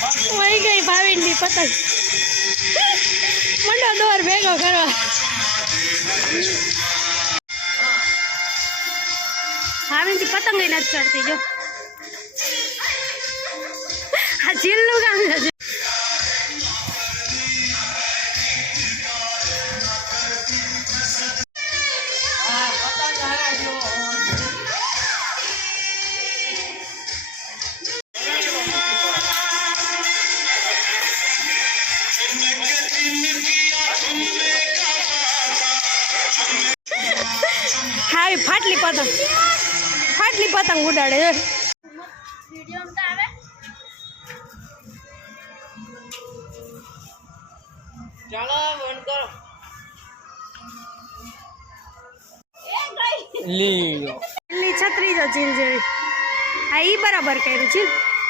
વહી ગઈ ભાવિનની પતંગ મંડો દોર ભેગો કરવા ભાવિનથી પતંગ નથી ચડતી જો આ જીલનું કામ છે હાવી ફાટલી પતંગ ઉડાડે ચાલો બંધ કરો લીલી છત્રી જો ચીલ જેવી હા ઈ બરાબર કર્યું ચીલ